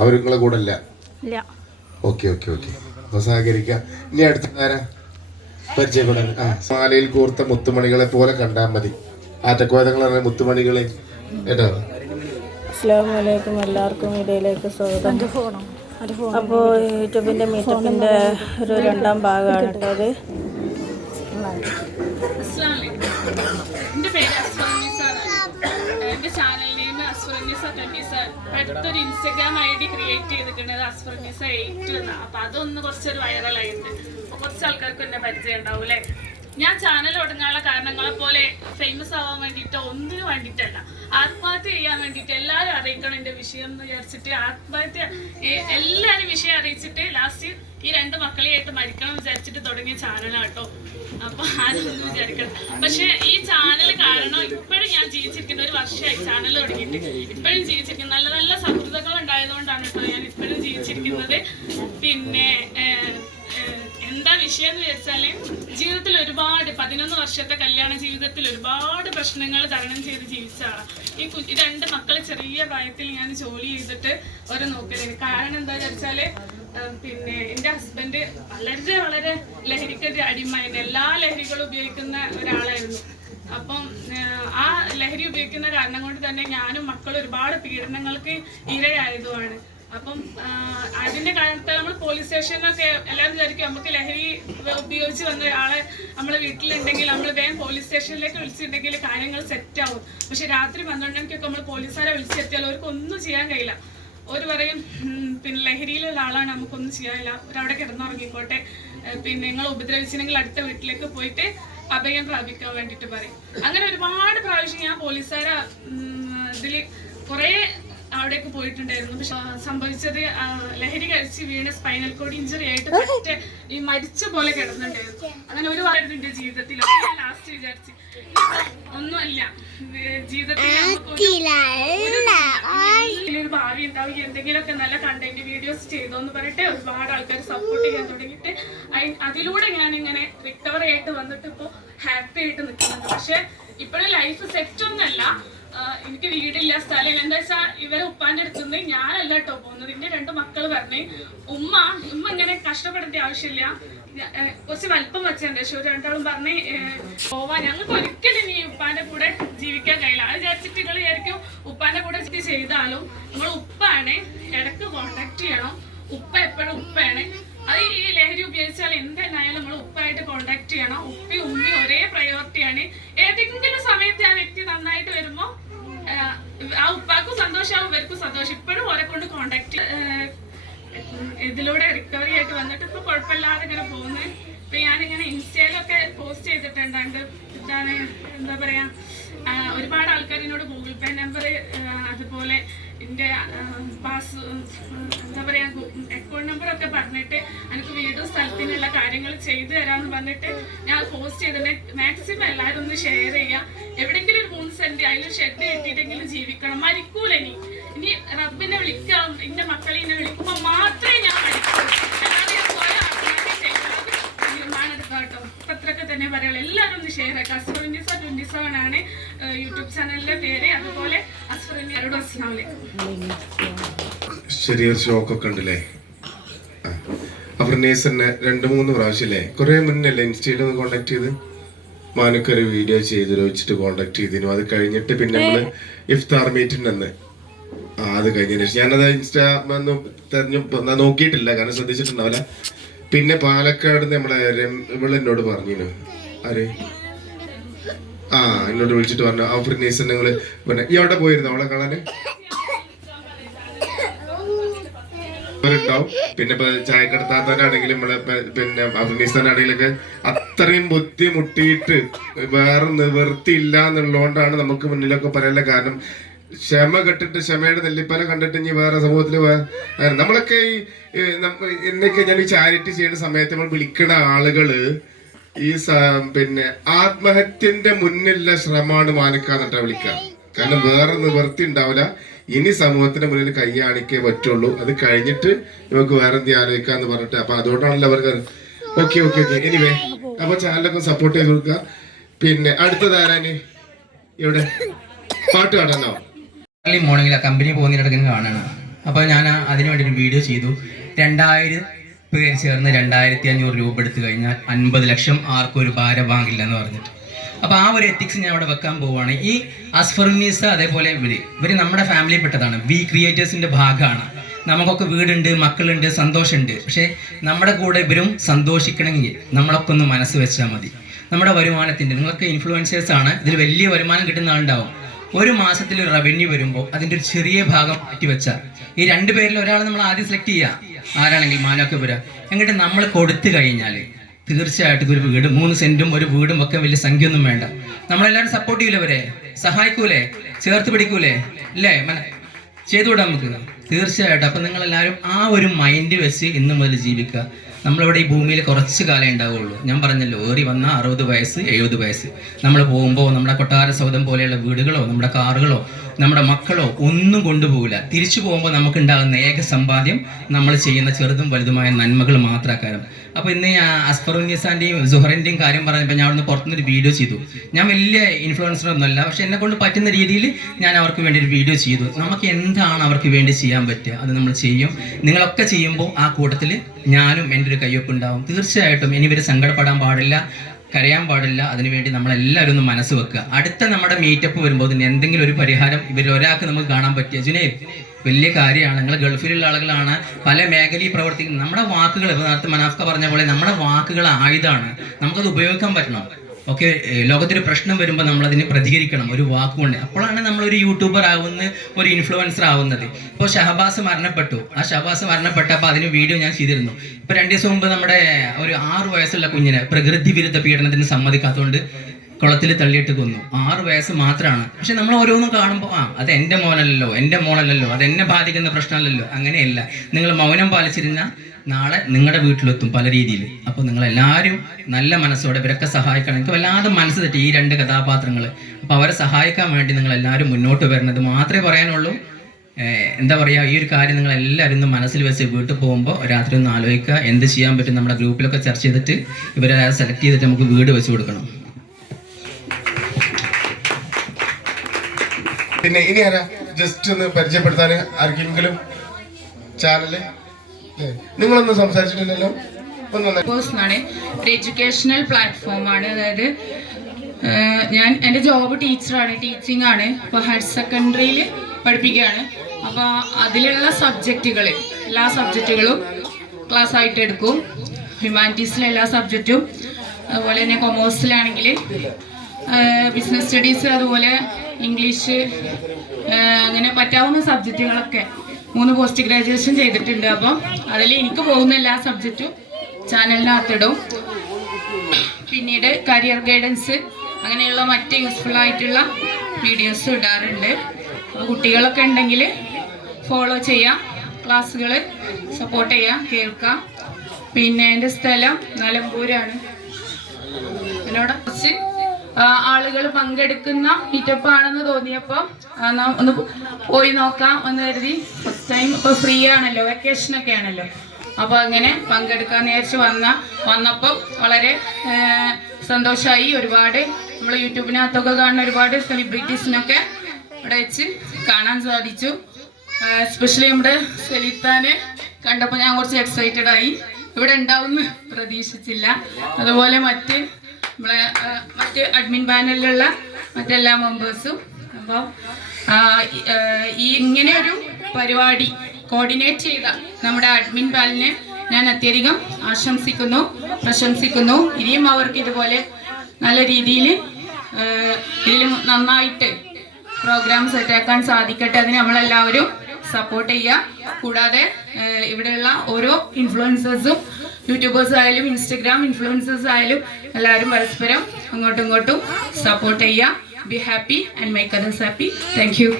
അവർ നിങ്ങളെ കൂടെ ഇല്ല? ഓക്കെ ഓക്കെ ഓക്കെ, അപ്പോൾ സഹകരിക്കാം. ഇനി അടുത്ത നേരം പരിചയപ്പെടാൻ മാലയിൽ കൂർത്ത മുത്തുമണികളെ പോലെ കണ്ടാൽ മതി. ആറ്റക്കോതങ്ങൾ പറഞ്ഞ മുത്തുമണികളെ കേട്ടോ. അസ്സലാമു അലൈക്കും, എല്ലാവർക്കും ഇടയിലേക്ക് സ്വാഗതം. അപ്പോൾ യൂട്യൂബിൻ്റെ മീറ്റപ്പിൻ്റെ ഒരു രണ്ടാം ഭാഗമാണ് കേട്ടത്. എൻ്റെ പേര് അസ്ഫറുന്നീസാണ്. എൻ്റെ ചാനൽ നെയിം അസ്ഫറുന്നീസ 27. അടുത്തൊരു ഇൻസ്റ്റഗ്രാം ID ക്രിയേറ്റ് ചെയ്തിട്ടുണ്ട്, അസ്ഫറുന്നീസ 8 എന്നാണ്. അപ്പോൾ അതൊന്ന് കുറച്ചൊരു വൈറലായിട്ടുണ്ട്. അപ്പോൾ കുറച്ച് ആൾക്കാർക്ക് എന്നെ പരിചയം ഉണ്ടാവും അല്ലേ. ഞാൻ ചാനൽ തുടങ്ങാനുള്ള കാരണങ്ങളെ പോലെ ഫേമസ് ആവാൻ വേണ്ടിയിട്ടോ ഒന്നിനു വേണ്ടിയിട്ടല്ല, ആത്മഹത്യ ചെയ്യാൻ വേണ്ടിയിട്ട് എല്ലാവരും അറിയിക്കണം എൻ്റെ വിഷയം എന്ന് വിചാരിച്ചിട്ട് ആത്മഹത്യ എല്ലാവരും വിഷയം അറിയിച്ചിട്ട് ലാസ്റ്റ് ഈ 2 മക്കളെയായിട്ട് മരിക്കണം വിചാരിച്ചിട്ട് തുടങ്ങിയ ചാനലാണ് കേട്ടോ. അപ്പൊ ആരൊന്നും വിചാരിക്കണം. പക്ഷെ ഈ ചാനൽ കാരണം ഇപ്പോഴും ഞാൻ ജീവിച്ചിരിക്കുന്ന 1 വർഷമായി ചാനൽ തുടങ്ങിയിട്ട്. ഇപ്പോഴും ജീവിച്ചിരിക്കുന്നത് നല്ല നല്ല സൗഹൃദങ്ങൾ ഉണ്ടായതുകൊണ്ടാണ് കേട്ടോ ഞാൻ ഇപ്പോഴും ജീവിച്ചിരിക്കുന്നത്. പിന്നെ എന്താ വിഷയം എന്ന് വിചാരിച്ചാല്, ജീവിതത്തിൽ ഒരുപാട് 11 വർഷത്തെ കല്യാണ ജീവിതത്തിൽ ഒരുപാട് പ്രശ്നങ്ങൾ തരണം ചെയ്ത് ജീവിച്ചാണ്. ഈ 2 മക്കളെ ചെറിയ പ്രായത്തിൽ ഞാൻ ജോലി ചെയ്തിട്ട് ഒരു നോക്കലാണ്. കാരണം എന്താ വിചാരിച്ചാല്, പിന്നെ എൻ്റെ ഹസ്ബൻഡ് വളരെ വളരെ ലഹരിക്ക് അടിമയായിരുന്നു. എല്ലാ ലഹരികളും ഉപയോഗിക്കുന്ന ഒരാളായിരുന്നു. അപ്പം ആ ലഹരി ഉപയോഗിക്കുന്ന കാരണം കൊണ്ട് തന്നെ ഞാനും മക്കളും ഒരുപാട് പീഡനങ്ങൾക്ക് ഇരയായതുമാണ്. അപ്പം അതിന്റെ കാരണത്താൽ നമ്മൾ പോലീസ് സ്റ്റേഷനിലൊക്കെ എല്ലാവരും വിചാരിക്കും നമുക്ക് ലഹരി ഉപയോഗിച്ച് വന്ന ആളെ നമ്മളെ വീട്ടിലുണ്ടെങ്കിൽ നമ്മൾ വേഗം പോലീസ് സ്റ്റേഷനിലേക്ക് വിളിച്ചിട്ടുണ്ടെങ്കിൽ കാര്യങ്ങൾ സെറ്റ് ആവും. പക്ഷെ രാത്രി 12 മണിക്കൊക്കെ നമ്മൾ പോലീസുകാരെ വിളിച്ചെത്തിയാൽ അവർക്കൊന്നും ചെയ്യാൻ കഴിയില്ല. ഒരു പറയും പിന്നെ ലഹരിയിലുള്ള ആളാണ്, നമുക്കൊന്നും ചെയ്യാനില്ല, അവരവിടെ കിടന്നുറങ്ങിക്കോട്ടെ, പിന്നെ നിങ്ങൾ ഉപദ്രവിച്ചില്ലെങ്കിൽ അടുത്ത വീട്ടിലേക്ക് പോയിട്ട് അഭയം പ്രാപിക്കാൻ വേണ്ടിയിട്ട് പറയും. അങ്ങനെ ഒരുപാട് പ്രാവശ്യം ഞാൻ പോലീസുകാരെ ഇതിൽ കുറേ അവിടേക്ക് പോയിട്ടുണ്ടായിരുന്നു. പക്ഷെ സംഭവിച്ചത് ലഹരി കഴിച്ച് വീണ് സ്പൈനൽ കോഡ് ഇഞ്ചറി ആയിട്ട് മറ്റേ ഈ മരിച്ച പോലെ കിടന്നുണ്ടായിരുന്നു. അങ്ങനെ ഒരു വാരം എൻ്റെ ജീവിതത്തിൽ ലാസ്റ്റ് വിചാരിച്ച് ഒന്നുമല്ല, ജീവിതത്തിൽ ഒരു ഭാവി ഉണ്ടാവും, എന്തെങ്കിലുമൊക്കെ നല്ല കണ്ടന്റ് വീഡിയോസ് ചെയ്തോന്ന് പറഞ്ഞിട്ട് ഒരുപാട് ആൾക്കാർ സപ്പോർട്ട് ചെയ്യാൻ തുടങ്ങിയിട്ട് അതിലൂടെ ഞാനിങ്ങനെ റിക്കവർ ആയിട്ട് വന്നിട്ട് ഇപ്പോൾ ഹാപ്പി ആയിട്ട് നിൽക്കുന്നുണ്ട്. പക്ഷെ ഇപ്പോഴും ലൈഫ് സെറ്റ് ഒന്നല്ല. എനിക്ക് വീടില്ല, സ്ഥലമില്ല. എന്താ വെച്ചാൽ ഇവരെ ഉപ്പാന്റെ അടുത്തുനിന്ന് ഞാനല്ല കേട്ടോ പോകുന്നത്. എന്റെ 2 മക്കൾ പറഞ്ഞ് ഉമ്മ ഇങ്ങനെ കഷ്ടപ്പെടേണ്ട ആവശ്യമില്ല, കുറച്ച് വലിപ്പം വെച്ചതിന്റെ ശേഷം 2 പറഞ്ഞ് പോവാ, ഞങ്ങൾക്ക് ഒരിക്കലും നീ ഉപ്പാന്റെ കൂടെ ജീവിക്കാൻ കഴിയില്ല. അത് വിചാരിച്ചിട്ട് നിങ്ങൾ വിചാരിക്കും ഉപ്പാന്റെ കൂടെ ചെയ്താലും നമ്മൾ ഉപ്പാണ്, ഇടക്ക് കോണ്ടാക്ട് ചെയ്യണം. ഉപ്പ എപ്പോഴും ഉപ്പയാണ്. അത് ഈ ലഹരി ഉപയോഗിച്ചാൽ എന്തായാലും നമ്മൾ ഉപ്പായിട്ട് കോണ്ടാക്ട് ചെയ്യണം. ഉപ്പയും ഉമ്മയും ഒരേ പ്രയോറിറ്റിയാണ്. ഏതെങ്കിലും സമയത്ത് ആ വ്യക്തി നന്നായിട്ട് വരുമ്പോ ആ ഉപ്പാക്കും സന്തോഷമാവും, ഇവർക്കും സന്തോഷം. ഇപ്പോഴും ഓരെ കൊണ്ട് കോണ്ടാക്ട് ഇതിലൂടെ റിക്കവറി ആയിട്ട് വന്നിട്ട് ഇപ്പൊ കുഴപ്പമില്ലാതെ ഇങ്ങനെ പോകുന്നത്. ഇപ്പൊ ഞാനിങ്ങനെ ഇൻസ്റ്റയിലൊക്കെ പോസ്റ്റ് ചെയ്തിട്ടുണ്ട്. ഇതാണ് എന്താ പറയാ, ഒരുപാട് ആൾക്കാർ എന്നോട് ഗൂഗിൾ പേ നമ്പർ അതുപോലെ എൻ്റെ എന്താ പറയാ അക്കൗണ്ട് നമ്പറൊക്കെ പറഞ്ഞിട്ട് എനിക്ക് വീടും സ്ഥലത്തിനുള്ള കാര്യങ്ങൾ ചെയ്തു തരാമെന്ന് പറഞ്ഞിട്ട് ഞാൻ പോസ്റ്റ് ചെയ്തിട്ട് മാക്സിമം എല്ലാവരും ഒന്ന് ഷെയർ ചെയ്യാം. എവിടെയെങ്കിലും ഒരു 3 സെന്റ് അതിൽ ഷെഡ് കെട്ടിയിട്ടെങ്കിലും ജീവിക്കണം. മരിക്കൂല ഇനി റബ്ബിനെ വിളിക്കാം, എൻ്റെ മക്കളെ വിളിക്കുമ്പോൾ മാത്രമേ ഞാൻ മരിക്കൂ. അല്ലാതെ ഞാൻ പോലെ ആത്മഹത്യ ചെയ്യുന്നത് തീരുമാനമെടുക്കാം കേട്ടോ. അപ്പൊ അത്രയൊക്കെ തന്നെ പറയുള്ളൂ. എല്ലാവരും ഒന്ന് ഷെയർ ആക്കാം. അസ്ഫറുന്നീസ 27 ആണ് യൂട്യൂബ് ചാനലിന്റെ പേര്. അതുപോലെ അസ്ഫറുന്നീസയോട് അസ്സലാമു അലൈക്കും. ചെറിയൊരു ഷോക്കൊക്കെ ഉണ്ടല്ലേ. അഫ്രനീസന്നെ 2-3 പ്രാവശ്യമല്ലേ കുറെ മുന്നല്ലേ ഇൻസ്റ്റയിൽ ഒന്ന് കോണ്ടാക്ട് ചെയ്ത് മാനക്കൊരു വീഡിയോ ചെയ്ത് വെച്ചിട്ട് കോണ്ടാക്ട് ചെയ്തിരുന്നു. അത് കഴിഞ്ഞിട്ട് പിന്നെ നമ്മള് ഇഫ്താർ മീറ്റിന് അത് കഴിഞ്ഞതിന് ശേഷം ഞാനത് ഇൻസ്റ്റാ നോക്കിയിട്ടില്ല, കാരണം ശ്രദ്ധിച്ചിട്ടുണ്ടാവില്ല. പിന്നെ പാലക്കാട് നമ്മളെ ഇവളെന്നോട് പറഞ്ഞിരുന്നു, ആര് എന്നോട് വിളിച്ചിട്ട് പറഞ്ഞു അഫ്രനീസ നിങ്ങള് പിന്നെ ഈ അവിടെ പോയിരുന്നു അവളെ കാണാന് ണ്ടാവും. പിന്നെ ഇപ്പൊ ചായക്കടത്താത്തവരാണെങ്കിലും നമ്മളെ പിന്നെ അഫ്ഗാനിസ്ഥാനാണെങ്കിലൊക്കെ അത്രയും ബുദ്ധിമുട്ടിയിട്ട് വേറെ നിവൃത്തി ഇല്ല എന്നുള്ളതുകൊണ്ടാണ് നമുക്ക് മുന്നിലൊക്കെ പറയാനുള്ള. കാരണം ക്ഷമ കെട്ടിട്ട് ക്ഷമയുടെ നെല്ലിപ്പല കണ്ടിട്ട് ഇനി വേറെ സമൂഹത്തിൽ നമ്മളൊക്കെ എന്നൊക്കെ ഞാൻ ഈ ചാരിറ്റി ചെയ്യുന്ന സമയത്ത് നമ്മൾ വിളിക്കുന്ന ആളുകള് ഈ പിന്നെ ആത്മഹത്യന്റെ മുന്നിലുള്ള ശ്രമമാണ് മാനിക്കാന്നിട്ടാ വിളിക്കുക. കാരണം വേറെ നിവൃത്തി ഉണ്ടാവില്ല. ഇനി സമൂഹത്തിന്റെ മുന്നിൽ കൈയാണിക്കേ പറ്റുള്ളൂ. അത് കഴിഞ്ഞിട്ട് നമുക്ക് വേറെ എന്തെങ്കിലും ആലോചിക്കാന്ന് പറഞ്ഞിട്ട് അപ്പൊ അതുകൊണ്ടാണല്ലോ അവർക്ക് ഓക്കെ ഓക്കെ ഓക്കെ. എനിവേ അപ്പൊ ചാനലൊക്കെ സപ്പോർട്ട് ചെയ്ത് കൊടുക്കുക. പിന്നെ അടുത്തതാരാന് ഇവിടെ പാട്ട് കാണാനോ? മോർണിംഗിൽ കമ്പനി പോകുന്നതിനിടയ്ക്ക് കാണണം. അപ്പോൾ ഞാൻ അതിനു വേണ്ടി ഒരു വീഡിയോ ചെയ്തു. 2000 പേര് ചേർന്ന് 2500 രൂപ എടുത്തു കഴിഞ്ഞാൽ 50 ലക്ഷം ആർക്കും ഒരു ഭാരം വാങ്ങില്ല എന്ന് പറഞ്ഞിട്ട്. അപ്പോൾ ആ ഒരു എത്തിക്സ് ഞാൻ അവിടെ വെക്കാൻ പോവുകയാണ്. ഈ അസ്ഫറുന്നീസ അതേപോലെ ഇവർ നമ്മുടെ ഫാമിലിയിൽപ്പെട്ടതാണ്. വി ക്രിയേറ്റേഴ്സിൻ്റെ ഭാഗമാണ്. നമുക്കൊക്കെ വീടുണ്ട്, മക്കളുണ്ട്, സന്തോഷമുണ്ട്. പക്ഷേ നമ്മുടെ കൂടെ ഇവരും സന്തോഷിക്കണമെങ്കിൽ നമ്മളൊക്കെ ഒന്ന് മനസ്സ് വെച്ചാൽ മതി. നമ്മുടെ വരുമാനത്തിൻ്റെ, നിങ്ങളൊക്കെ ഇൻഫ്ലുവൻസേഴ്സാണ്, ഇതിൽ വലിയ വരുമാനം കിട്ടുന്ന ആളുണ്ടാവും. ഒരു മാസത്തിൽ ഒരു റവന്യൂ വരുമ്പോൾ അതിൻ്റെ ഒരു ചെറിയ ഭാഗം മാറ്റി വെച്ചാൽ ഈ 2 പേരിൽ ഒരാൾ നമ്മൾ ആദ്യം സെലക്ട് ചെയ്യുക, ആരാണെങ്കിൽ മാനൊക്കെ വരിക. എന്നിട്ട് നമ്മൾ കൊടുത്തു കഴിഞ്ഞാൽ തീർച്ചയായിട്ടും ഒരു വീട് 3 സെന്റും ഒരു വീടും ഒക്കെ വലിയ സംഖ്യ ഒന്നും വേണ്ട. നമ്മളെല്ലാവരും സപ്പോർട്ട് ചെയ്യൂലേ, അവരെ സഹായിക്കൂലേ, ചേർത്ത് പിടിക്കൂലേ, അല്ലേ? ചെയ്തുകൂടാ നമുക്ക് തീർച്ചയായിട്ടും. അപ്പം നിങ്ങളെല്ലാവരും ആ ഒരു മൈൻഡ് വെച്ച് ഇന്ന് മുതൽ ജീവിക്കുക. നമ്മളിവിടെ ഈ ഭൂമിയിൽ കുറച്ച് കാലം ഉണ്ടാവുകയുള്ളൂ. ഞാൻ പറഞ്ഞല്ലോ, ഏറി വന്ന 60 വയസ്സ് 70 വയസ്സ്. നമ്മൾ പോകുമ്പോൾ നമ്മുടെ കൊട്ടാര സൗധം പോലെയുള്ള വീടുകളോ നമ്മുടെ കാറുകളോ നമ്മുടെ മക്കളോ ഒന്നും കൊണ്ടുപോകില്ല. തിരിച്ചു പോകുമ്പോൾ നമുക്കുണ്ടാകുന്ന ഏക സമ്പാദ്യം നമ്മൾ ചെയ്യുന്ന ചെറുതും വലുതുമായ നന്മകൾ മാത്രക്കാരം. അപ്പോൾ ഇന്ന് അസ്ഫറുന്നീസാൻ്റെയും സുഹറിൻ്റെയും കാര്യം പറഞ്ഞപ്പോൾ ഞാൻ അവിടുന്ന് പുറത്തുനിന്നൊരു വീഡിയോ ചെയ്തു. ഞാൻ വലിയ ഇൻഫ്ലുവൻസറൊന്നുമല്ല, പക്ഷെ എന്നെ കൊണ്ട് പറ്റുന്ന രീതിയിൽ ഞാൻ അവർക്ക് വേണ്ടി ഒരു വീഡിയോ ചെയ്തു. നമുക്ക് എന്താണ് അവർക്ക് വേണ്ടി ചെയ്യാൻ പറ്റുക അത് നമ്മൾ ചെയ്യും. നിങ്ങളൊക്കെ ചെയ്യുമ്പോൾ ആ കൂട്ടത്തിൽ ഞാനും എൻ്റെ ഒരു കയ്യൊപ്പ് ഉണ്ടാവും. തീർച്ചയായിട്ടും ഇനി ഇവർ സങ്കടപ്പെടാൻ പാടില്ല, കരയാൻ പാടില്ല. അതിനുവേണ്ടി നമ്മളെല്ലാവരും ഒന്ന് മനസ്സ് വെക്കുക. അടുത്ത നമ്മുടെ മീറ്റപ്പ് വരുമ്പോൾ അതിന് എന്തെങ്കിലും ഒരു പരിഹാരം ഇവരൊരാൾക്ക് നമുക്ക് കാണാൻ പറ്റിയ ജുനൈദ് വലിയ കാര്യമാണ്. നിങ്ങൾ ഗൾഫിലുള്ള ആളുകളാണ്, പല മേഖലയിൽ പ്രവർത്തിക്കുന്നത്. നമ്മുടെ വാക്കുകൾ, ഇപ്പോൾ നേരത്തെ മനാഫ്ക പറഞ്ഞ പോലെ നമ്മുടെ വാക്കുകൾ ആയുധമാണ്, നമുക്കത് ഉപയോഗിക്കാൻ പറ്റണം. ഓക്കെ, ലോകത്തൊരു പ്രശ്നം വരുമ്പോൾ നമ്മളതിന് പ്രതികരിക്കണം ഒരു വാക്കുകൊണ്ട്. അപ്പോഴാണ് നമ്മളൊരു യൂട്യൂബർ ആവുന്നത്, ഒരു ഇൻഫ്ലുവൻസർ ആവുന്നത്. ഇപ്പോൾ ഷഹബാസ് മരണപ്പെട്ടു. ആ ഷഹബാസ് മരണപ്പെട്ടപ്പോൾ അതിന് വീഡിയോ ഞാൻ ചെയ്തിരുന്നു. ഇപ്പോൾ 2 ദിവസം മുമ്പ് നമ്മുടെ ഒരു 6 വയസ്സുള്ള കുഞ്ഞിനെ പ്രകൃതി വിരുദ്ധ പീഡനത്തിന് സമ്മതിക്കാത്തതുകൊണ്ട് കുളത്തിൽ തള്ളിയിട്ട് കൊന്നു. 6 വയസ്സ് മാത്രമാണ്. പക്ഷെ നമ്മൾ ഓരോന്നും കാണുമ്പോൾ അത് എൻ്റെ മോനല്ലല്ലോ, എൻ്റെ മോളല്ലല്ലോ, അത് എന്നെ ബാധിക്കുന്ന പ്രശ്നമല്ലല്ലോ. അങ്ങനെയല്ല. നിങ്ങൾ മൗനം പാലിച്ചിരുന്ന നാളെ നിങ്ങളുടെ വീട്ടിലെത്തും പല രീതിയിൽ. അപ്പോൾ നിങ്ങളെല്ലാവരും നല്ല മനസ്സോടെ ഇവരൊക്കെ സഹായിക്കണം. എനിക്ക് വല്ലാതെ മനസ്സ് തെറ്റി ഈ 2 കഥാപാത്രങ്ങൾ. അപ്പോൾ അവരെ സഹായിക്കാൻ വേണ്ടി നിങ്ങളെല്ലാവരും മുന്നോട്ട് വരുന്നത് മാത്രമേ പറയാനുള്ളൂ. എന്താ പറയുക, ഈ ഒരു കാര്യം നിങ്ങളെല്ലാവരും ഒന്ന് മനസ്സിൽ വെച്ച് വീട്ടിൽ പോകുമ്പോൾ രാത്രി ഒന്ന് ആലോചിക്കുക എന്ത് ചെയ്യാൻ പറ്റും. നമ്മുടെ ഗ്രൂപ്പിലൊക്കെ ചർച്ച ചെയ്തിട്ട് ഇവരെ സെലക്ട് ചെയ്തിട്ട് നമുക്ക് വീട് വെച്ച് കൊടുക്കണം. പിന്നെ ഇനി ആരാ ജസ്റ്റ് ഒന്ന് പരിചയപ്പെടുത്താൻ ആർക്കെങ്കിലും ചാനല് നിങ്ങളൊന്നും സംസാരിച്ചിട്ടില്ലല്ലോ. ഒരു എഡ്യൂക്കേഷണൽ പ്ലാറ്റ്ഫോമാണ്. അതായത് ഞാൻ എൻ്റെ ജോബ് ടീച്ചറാണ്, ടീച്ചിങ് ആണ്. അപ്പോൾ ഹയർ സെക്കൻഡറിയിൽ പഠിപ്പിക്കുകയാണ്. അപ്പോൾ അതിലുള്ള സബ്ജക്റ്റുകൾ, എല്ലാ സബ്ജക്റ്റുകളും ക്ലാസ് ആയിട്ട് എടുക്കും. ഹ്യൂമാനിറ്റീസിലെ എല്ലാ സബ്ജക്റ്റും, അതുപോലെ തന്നെ കൊമേഴ്സിലാണെങ്കിൽ ബിസിനസ് സ്റ്റഡീസ്, അതുപോലെ ഇംഗ്ലീഷ്, അങ്ങനെ പറ്റാവുന്ന സബ്ജക്റ്റുകളൊക്കെ 3 പോസ്റ്റ് ഗ്രാജുവേഷൻ ചെയ്തിട്ടുണ്ട്. അപ്പം അതിൽ എനിക്ക് പോകുന്ന എല്ലാ സബ്ജക്റ്റും ചാനലിനകത്തിടും. പിന്നീട് കരിയർ ഗൈഡൻസ് അങ്ങനെയുള്ള മറ്റ് യൂസ്ഫുൾ ആയിട്ടുള്ള വീഡിയോസ് ഇടാറുണ്ട്. അപ്പോൾ കുട്ടികളൊക്കെ ഉണ്ടെങ്കിൽ ഫോളോ ചെയ്യാം, ക്ലാസ്സുകൾ സപ്പോർട്ട് ചെയ്യാം, കേൾക്കാം. പിന്നെ എൻ്റെ സ്ഥലം നിലമ്പൂരാണ്. എന്നോട് കുറച്ച് ആളുകൾ പങ്കെടുക്കുന്ന മീറ്റപ്പ് ആണെന്ന് തോന്നിയപ്പോൾ ഒന്ന് പോയി നോക്കാം എന്ന് കരുതി. ഫസ്റ്റ് ടൈം ഇപ്പോൾ ഫ്രീ ആണല്ലോ, വെക്കേഷനൊക്കെ ആണല്ലോ. അപ്പോൾ അങ്ങനെ പങ്കെടുക്കാൻ നേരിച്ച് വന്നപ്പോൾ വളരെ സന്തോഷമായി. ഒരുപാട് നമ്മൾ യൂട്യൂബിനകത്തൊക്കെ കാണുന്ന ഒരുപാട് സെലിബ്രിറ്റീസിനൊക്കെ ഇവിടെ വെച്ച് കാണാൻ സാധിച്ചു. എസ്പെഷ്യലി നമ്മുടെ സെലിത്താനെ കണ്ടപ്പോൾ ഞാൻ കുറച്ച് എക്സൈറ്റഡ് ആയി. ഇവിടെ ഉണ്ടാവുമെന്ന് പ്രതീക്ഷിച്ചില്ല. അതുപോലെ മറ്റ് അഡ്മിൻ പാനലിലുള്ള മറ്റെല്ലാ മെമ്പേഴ്സും. അപ്പോൾ ഇങ്ങനെ ഒരു പരിപാടി കോർഡിനേറ്റ് ചെയ്ത നമ്മുടെ അഡ്മിൻ പാനലിനെ ഞാൻ അത്യധികം പ്രശംസിക്കുന്നു. ഇനിയും അവർക്ക് ഇതുപോലെ നല്ല രീതിയിൽ ഇതിൽ നന്നായിട്ട് പ്രോഗ്രാം സെറ്റാക്കാൻ സാധിക്കട്ടെ. അതിന് നമ്മളെല്ലാവരും സപ്പോർട്ട് ചെയ്യുക. കൂടാതെ ഇവിടെയുള്ള ഓരോ ഇൻഫ്ലുവൻസേഴ്സും, യൂട്യൂബേഴ്സ് ആയാലും ഇൻസ്റ്റഗ്രാം ഇൻഫ്ലുവൻസേഴ്സ് ആയാലും എല്ലാവരും പരസ്പരം അങ്ങോട്ടും ഇങ്ങോട്ടും സപ്പോർട്ട് ചെയ്യുക. Be happy and make others happy. Thank you.